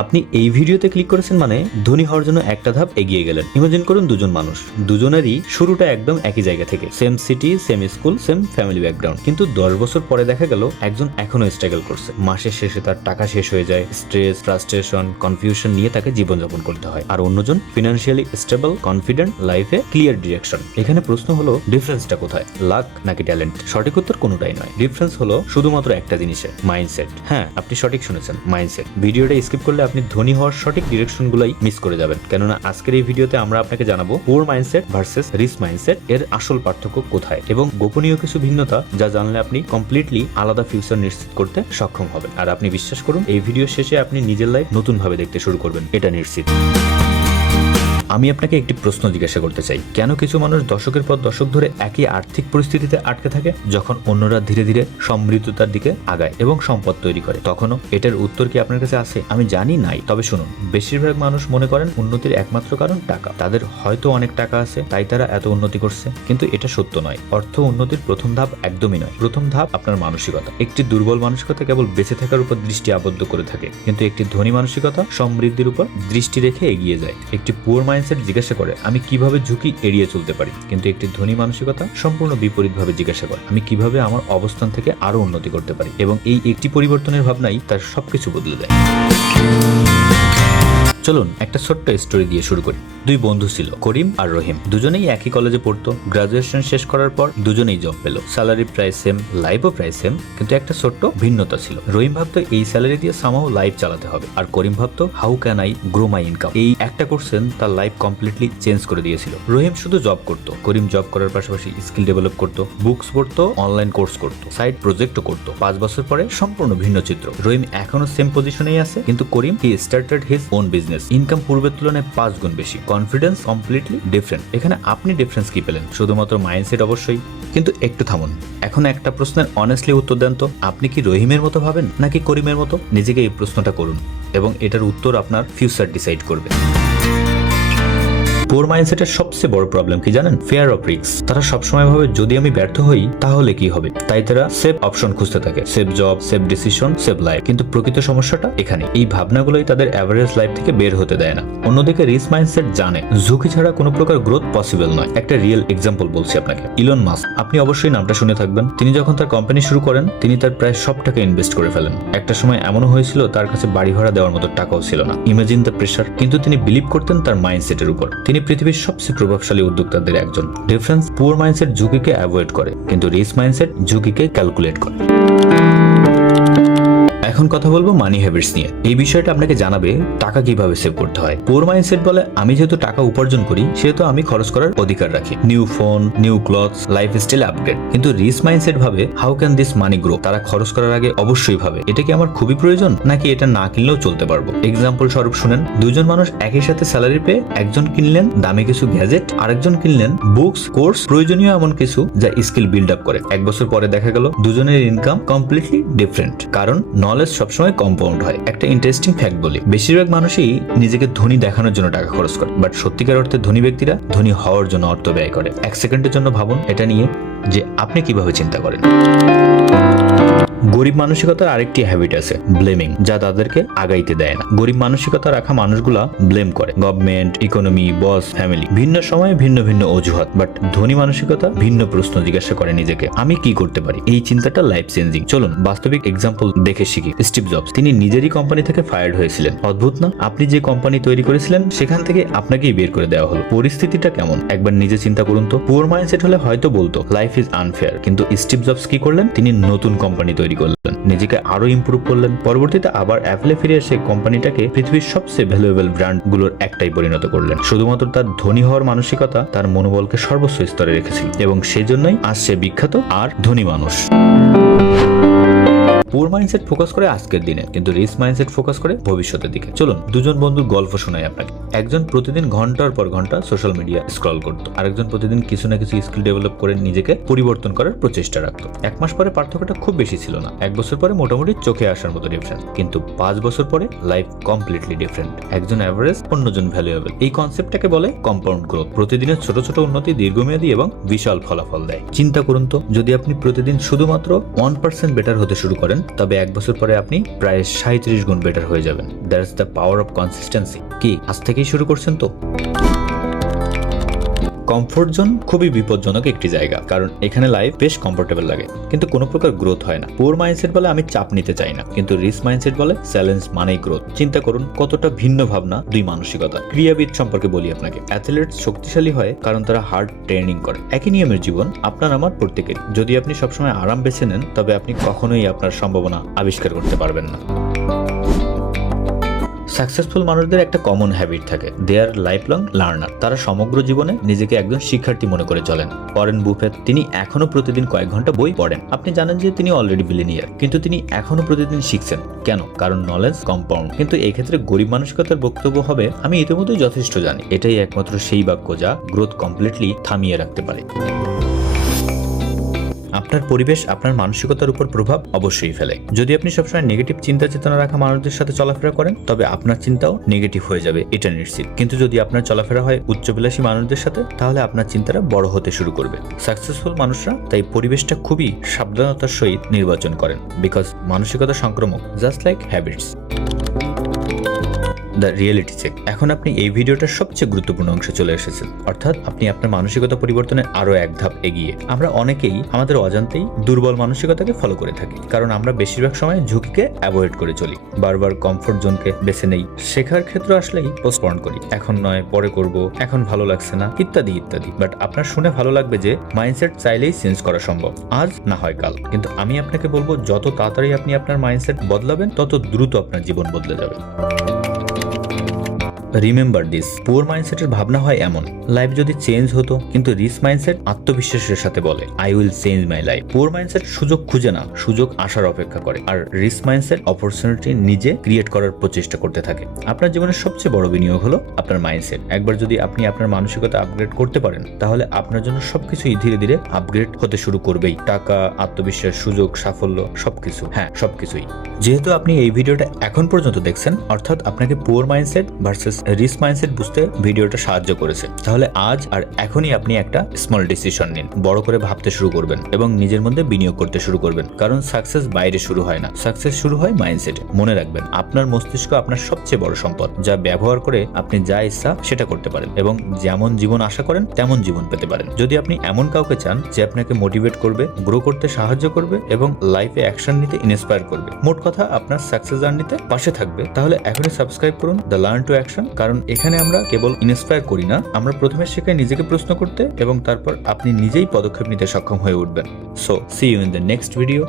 আপনি এই ভিডিওতে ক্লিক করেছেন মানে ধনী হওয়ার জন্য একটা ধাপ এগিয়ে গেলেন। ইমাজিন করুন দুজন মানুষ, দুজনেরই শুরুটা একদম একই জায়গা থেকে, same city, same school, same family background, কিন্তু 10 বছর পরে দেখা গেল একজন এখনো স্ট্রাগল করছে। মাসের শেষে তার টাকা শেষ হয়ে যায়, স্ট্রেস, ফ্রাস্ট্রেশন, কনফিউশন নিয়ে তাকে জীবনযাপন করতে হয়। আর অন্যজন ফিনান্সিয়ালি স্টেবল, কনফিডেন্ট, লাইফে ক্লিয়ার ডিরেকশন। এখানে প্রশ্ন হলো ডিফারেন্সটা কোথায়? লাক নাকি ট্যালেন্ট? সঠিক উত্তর কোনোটাই নয়। ডিফারেন্স হলো শুধুমাত্র একটা জিনিসে, মাইন্ডসেট। হ্যাঁ, আপনি সঠিক শুনেছেন, মাইন্ডসেট। ভিডিওটা স্কিপ করলে আপনি ধনী হওয়ার সঠিক ডিরেকশন গুলাই মিস করে যাবেন। কেননা আজকের এই ভিডিওতে আমরা আপনাকে জানাবো poor mindset versus rich mindset এর আসল পার্থক্য কোথায়, এবং গোপনীয় কিছু ভিন্নতা যা জানলে আপনি কমপ্লিটলি আলাদা ফিউচার নিশ্চিত করতে সক্ষম হবেন। আর আপনি বিশ্বাস করুন, এই ভিডিও শেষে আপনি নিজের লাইফ নতুন ভাবে দেখতে শুরু করবেন, এটা নিশ্চিত। আমি আপনাকে একটি প্রশ্ন জিজ্ঞাসা করতে চাই, কেন কিছু মানুষ দশকের পর দশক ধরে একই আর্থিক পরিস্থিতিতে আটকে থাকে, যখন অন্যরা ধীরে ধীরে সমৃদ্ধতার দিকে আগায় এবং সম্পদ তৈরি করে? তখনও এটার উত্তর কি আপনার কাছে আছে? আমি জানি নাই, তবে শুনুন। বেশিরভাগ মানুষ মনে করেন উন্নতির একমাত্র কারণ টাকা। তাদের হয়তো অনেক টাকা আছে, তাই তারা এত উন্নতি করছে, কিন্তু এটা সত্য নয়। অর্থ উন্নতির প্রথম ধাপ একদমই নয়। প্রথম ধাপ আপনার মানসিকতা। একটি দুর্বল মানসিকতা কেবল বেঁচে থাকার উপর দৃষ্টি আবদ্ধ করে থাকে, কিন্তু একটি ধনী মানসিকতা সমৃদ্ধির উপর দৃষ্টি রেখে এগিয়ে যায়। একটি পুয়ার মাইন্ডসেট জিজ্ঞাসা করে আমি কিভাবে ঝুঁকি এড়িয়ে চলতে পারি, কিন্তু একটি ধনী মানসিকতা সম্পূর্ণ বিপরীতভাবে জিজ্ঞাসা করে আমি কিভাবে আমার অবস্থান থেকে আরো উন্নতি করতে পারি। এবং এই একটি পরিবর্তনের ভাবনাই তার সবকিছু বদলে দেয়। চলুন একটা ছোট্ট স্টোরি দিয়ে শুরু করি। দুই বন্ধু ছিল, করিম আর রহিম। দুজনেই একই কলেজে পড়তো। গ্রাজুয়েশন শেষ করার পর দুজনেই জব পেল। স্যালারি প্রায় সেম, লাইফও প্রায় সেম, কিন্তু একটা ছোট্ট ভিন্নতা ছিল। রহিম ভাবতো এই স্যালারি দিয়ে সামহাও লাইফ চালাতে হবে, আর করিম ভাবতো how can I grow my income. এই একটা কোশ্চেন তার লাইফ কমপ্লিটলি চেঞ্জ করে দিয়েছিল। রহিম শুধু জব করতো, করিম জব করার পাশাপাশি স্কিল ডেভেলপ করতো, বুকস পড়তো, অনলাইন কোর্স করতো, সাইড প্রজেক্টও করতো। 5 বছর পরে সম্পূর্ণ ভিন্ন চিত্র। রহিম এখনো সেম পজিশনেই আছে, কিন্তু Karim he started his own business. Income পূর্বের তুলনায় 5 গুণ বেশি। Confidence completely different. এখানে আপনি ডিফারেন্স কি পেলেন? শুধুমাত্র মাইন্ডসেট অবশ্যই, কিন্তু একটু থামুন। এখন একটা প্রশ্নের অনেস্টলি উত্তর দেন তো, আপনি কি রহিমের মতো ভাবেন নাকি করিমের মতো? নিজেকে এই প্রশ্নটা করুন, এবং এটার উত্তর আপনার ফিউচার ডিসাইড করবে। পুয়ার মাইন্ডসেটের সবচেয়ে বড় প্রবলেম কি জানেন? Fear of risk. তারা সবসময় ভাবে যদি আমি ব্যর্থ হই তাহলে কি হবে, তাই তারা সেফ অপশন খুঁজতে থাকে, safe job, safe decision, safe life. কিন্তু প্রকৃত সমস্যাটা এখানে। এই ভাবনাগুলোই তাদের অ্যাভারেজ লাইফ থেকে বের হতে দেয় না। অন্যদিকে রিস্ক মাইন্ডসেট জানে ঝুঁকি ছাড়া কোনো প্রকার গ্রোথ পসিবল নয়। একটা রিয়েল এক্সাম্পল বলছি আপনাকে। ইলন মাস্ক, আপনি অবশ্যই নামটা শুনে থাকবেন। তিনি যখন তার কোম্পানি শুরু করেন, তিনি তার প্রায় সব টাকা ইনভেস্ট করে ফেলেন। একটা সময় এমনও হয়েছিল তার কাছে বাড়ি ভাড়া দেওয়ার মতো টাকাও ছিল না। Imagine the pressure. কিন্তু তিনি বিলিভ করতেন তার মাইন্ডসেটের উপর। তিনি পৃথিবীর সবচেয়ে প্রভাবশালী উদ্যোক্তাদের একজন। ডিফারেন্স, পুয়ার মাইন্ডসেট ঝুঁকিকে অ্যাভয়েড করে, কিন্তু রিচ মাইন্ডসেট ঝুঁকিকে ক্যালকুলেট করে। এখন কথা বলবো মানি হ্যাবিটস নিয়ে। এই বিষয়টা আপনাকে জানাবে টাকা কিভাবে সেভ করতে হয়। পুয়ার মাইন্ডসেট বলে আমি যেহেতু টাকা উপার্জন করি সেহেতু আমি খরচ করার অধিকার রাখি। New phone, new clothes, lifestyle upgrade. কিন্তু রিচ মাইন্ডসেট ভাবে how can this money grow. তারা খরচ করার আগে অবশ্যই ভাবে এটা কি আমার খুবই প্রয়োজন, নাকি এটা না কিনলেও চলতে পারবো। এক্সাম্পল স্বরূপ শুনেন, দুজন মানুষ একই সাথে স্যালারি পেয়ে একজন কিনলেন দামি কিছু গ্যাজেট, আরেকজন কিনলেন বুকস, কোর্স, প্রয়োজনীয় এমন কিছু যা স্কিল বিল্ড আপ করে। 1 বছর পরে দেখা গেল দুজনের ইনকাম কমপ্লিটলি ডিফারেন্ট, কারণ নলেজ সবসময় কম্পাউন্ড হয়। একটা ইন্টারেস্টিং ফ্যাক্ট বলি, বেশিরভাগ মানুষই নিজেকে ধনী দেখানোর জন্য টাকা খরচ করে, বাট সত্যিকার অর্থে ধনী ব্যক্তিরা ধনী হওয়ার জন্য অর্থ ব্যয় করে। 1 সেকেন্ডের জন্য ভাবুন এটা নিয়ে যে আপনি কিভাবে চিন্তা করেন। গরিব মানসিকতার আরেকটি হ্যাবিট আছে, ব্লেমিং, যা তাদেরকে আগাইতে দেয় না। গরিব মানসিকতা রাখা মানুষগুলা ব্লেম করে গভর্নমেন্ট, ইকোনমি, বস, ফ্যামিলি। ভিন্ন সময়ে ভিন্ন ভিন্ন অজুহাত। বাট ধনী মানসিকতা ভিন্ন প্রশ্ন জিজ্ঞাসা করে নিজেকে, আমি কি করতে পারি। এই চিন্তাটা লাইফ চেঞ্জিং। চলুন বাস্তবিক এক্সাম্পল দেখে শিখি। স্টিভ জবস, তিনি নিজেরই কোম্পানি থেকে ফায়ার্ড হয়েছিলেন। অদ্ভুত না? আপনি যে কোম্পানি তৈরি করেছিলেন সেখান থেকে আপনাকেই বের করে দেওয়া হলো। পরিস্থিতিটা কেমন একবার নিজে চিন্তা করুন তো। পুয়ার মাইন্ডসেট হলে হয়তো বলতো লাইফ ইজ আনফেয়ার, কিন্তু স্টিভ জবস কি করলেন? তিনি নতুন কোম্পানি তৈরি করলেন, নিজেকে আরো ইমপ্রুভ করলেন। পরবর্তীতে আবার অ্যাপলে ফিরে এসে কোম্পানিটাকে পৃথিবীর সবচেয়ে ভ্যালুয়েবল ব্র্যান্ড গুলোর একটাই পরিণত করলেন। শুধুমাত্র তার ধনী হওয়ার মানসিকতা তার মনোবলকে সর্বোচ্চ স্তরে রেখেছিল, এবং সেজন্যই আজ সে বিখ্যাত আর ধনী মানুষ। পুয়ার মাইন্ডসেট ফোকাস করে আজকের দিনে, কিন্তু রিচ মাইন্ডসেট ফোকাস করে ভবিষ্যতের দিকে। চলুন দুজন বন্ধুর গল্প শোনাই আপনাকে। একজন প্রতিদিন ঘন্টার পর ঘন্টা সোশ্যাল মিডিয়া স্ক্রল করতো, আরেকজন প্রতিদিন কিছু না কিছু স্কিল ডেভেলপ করে নিজেকে পরিবর্তন করার প্রচেষ্টা রাখতো। 1 মাস পরে পার্থক্যটা খুব বেশি ছিল না, 1 বছর পরে মোটামুটি চোখে আসার মতো ডিফারেন্স, কিন্তু 5 বছর পরে লাইফ কমপ্লিটলি ডিফারেন্ট। একজন অ্যাভারেজ, অন্যজন ভ্যালুয়েবল। এই কনসেপ্টটাকে বলে কম্পাউন্ড গ্রোথ। প্রতিদিনের ছোট ছোট উন্নতি দীর্ঘমেয়াদী এবং বিশাল ফলাফল দেয়। চিন্তা করুন তো, যদি আপনি প্রতিদিন শুধুমাত্র 1% বেটার হতে শুরু করেন তবে 1 বছর পরে আপনি প্রায় 37 গুণ বেটার হয়ে যাবেন। That's the power of consistency. কি আজ থেকেই শুরু করছেন তো? কমফোর্ট জোন খুবই বিপজ্জনক একটি জায়গা, কারণ এখানে লাইফ বেশ কমফোর্টেবল লাগে কিন্তু কোনো প্রকার গ্রোথ হয় না। পুয়ার মাইন্ডসেট বলে আমি চাপ নিতে চাই না, কিন্তু রিস্ক মাইন্ডসেট বলে চ্যালেঞ্জ মানেই গ্রোথ। চিন্তা করুন কতটা ভিন্ন ভাবনা, দুই মানসিকতা। ক্রীড়াবিদ সম্পর্কে বলি আপনাকে, অ্যাথলেটস শক্তিশালী হয় কারণ তারা হার্ড ট্রেনিং করে। একই নিয়মের জীবন আপনার আমার প্রত্যেকের। যদি আপনি সবসময় আরাম বেছে নেন তবে আপনি কখনোই আপনার সম্ভাবনা আবিষ্কার করতে পারবেন না। সাকসেসফুল মানুষদের একটা কমন হ্যাবিট থাকে, দে আর লাইফ লং লার্নার। তারা সমগ্র জীবনে নিজেকে একজন শিক্ষার্থী মনে করে চলেন। ওয়ারেন বুফেট, তিনি এখনো প্রতিদিন কয়েক ঘন্টা বই পড়েন। আপনি জানেন যে তিনি অলরেডি বিলিয়নিয়ার, কিন্তু তিনি এখনো প্রতিদিন শিখছেন। কেন? কারণ নলেজ কম্পাউন্ড। কিন্তু এই ক্ষেত্রে গরিব মানসিকতার বক্তব্য হবে, আমি ইতিমধ্যেই যথেষ্ট জানি। এটাই একমাত্র সেই বাক্য যা গ্রোথ কমপ্লিটলি থামিয়ে রাখতে পারে। আপনার পরিবেশ আপনার মানসিকতার উপর প্রভাব অবশ্যই ফেলে। যদি আপনি সবসময় নেগেটিভ চিন্তা চেতনা রাখা মানুষদের সাথে চলাফেরা করেন তবে আপনার চিন্তাও নেগেটিভ হয়ে যাবে, এটা নিশ্চিত। কিন্তু যদি আপনার চলাফেরা হয় উচ্চবিলাসী মানুষদের সাথে, তাহলে আপনার চিন্তাটা বড় হতে শুরু করবে। সাকসেসফুল মানুষরা তাই পরিবেশটা খুবই সাবধানতার সহিত নির্বাচন করেন, বিকজ মানসিকতা সংক্রামক, just like habits. The reality check. এখন আপনি এই ভিডিওটার সবচেয়ে গুরুত্বপূর্ণ অংশে চলে এসেছেন, অর্থাৎ আপনি আপনার মানসিকতা পরিবর্তনে আরো এক ধাপ এগিয়ে। আমরা অনেকেই আমাদের অজান্তেই দুর্বল মানসিকতাকে ফলো করে থাকি, কারণ আমরা বেশিরভাগ সময় ঝুঁকিকে অ্যাভয়েড করে চলি, বারবার কমফোর্ট জোনকে বেছে নেই, শেখার ক্ষেত্র আসলেই পোস্টপোন করি, এখন নয় পরে করব, এখন ভালো লাগছে না, ইত্যাদি ইত্যাদি। বাট আপনার শুনে ভালো লাগবে যে মাইন্ডসেট চাইলেই চেঞ্জ করা সম্ভব, আজ না হয় কাল। কিন্তু আমি আপনাকে বলবো, যত তাড়াতাড়ি আপনি আপনার মাইন্ডসেট বদলাবেন তত দ্রুত আপনার জীবন বদলে যাবে। রিমেম্বার দিস, পুয়ার মাইন্ডসেটের ভাবনা হয় এমন, লাইফ যদি চেঞ্জ হতো, কিন্তু রিস্ক মাইন্ডসেট আত্মবিশ্বাসের সাথে বলে I will change my life. Poor mindset সুযোগ খুঁজে না, সুযোগ আসার অপেক্ষা করে। আর রিস্ক মাইন্ডসেট অপরচুনিটি নিজে ক্রিয়েট করার প্রচেষ্টা করতে থাকে। আপনার জীবনের সবচেয়ে বড় বিনিয়োগ হলো আপনার মাইন্ডসেট। একবার যদি আপনি আপনার মানসিকতা আপগ্রেড করতে পারেন, তাহলে আপনার জন্য সবকিছুই ধীরে ধীরে আপগ্রেড হতে শুরু করবেই। টাকা, আত্মবিশ্বাস, সুযোগ, সাফল্য, সবকিছু, হ্যাঁ সবকিছুই। যেহেতু আপনি এই ভিডিওটা এখন পর্যন্ত দেখছেন, অর্থাৎ আপনাকে poor mindset versus risk mindset বুঝতে ভিডিওটা সাহায্য করেছে। তাহলে আজ আর এখনই আপনি একটা স্মল ডিসিশন নিন, বড় করে ভাবতে শুরু করবেন এবং নিজের মধ্যে বিনিয়োগ করতে শুরু করবেন। কারণ সাকসেস বাইরে শুরু হয় না, সাকসেস শুরু হয় মাইন্ডসেটে। মনে রাখবেন, আপনার মস্তিষ্ক আপনার সবচেয়ে বড় সম্পদ, যা ব্যবহার করে আপনি যা ইচ্ছা সেটা করতে পারেন এবং যেমন জীবন আশা করেন তেমন জীবন পেতে পারেন। যদি আপনি এমন কাউকে চান যে আপনাকে মোটিভেট করবে, গ্রো করতে সাহায্য করবে এবং লাইফে অ্যাকশন নিতে ইন্সপায়ার করবে, মোট কথা আপনার সাকসেস জার্নিতে পাশে থাকবে, তাহলে এখনই সাবস্ক্রাইব করুন দ্য লার্ন টু অ্যাকশন। কারণ এখানে আমরা কেবল ইন্সপায়ার করি না, আমরা প্রথমে শেখাই নিজেকে প্রশ্ন করতে এবং তারপর আপনি নিজেই পদক্ষেপ নিতে সক্ষম হয়ে উঠবেন। So see you in the next video.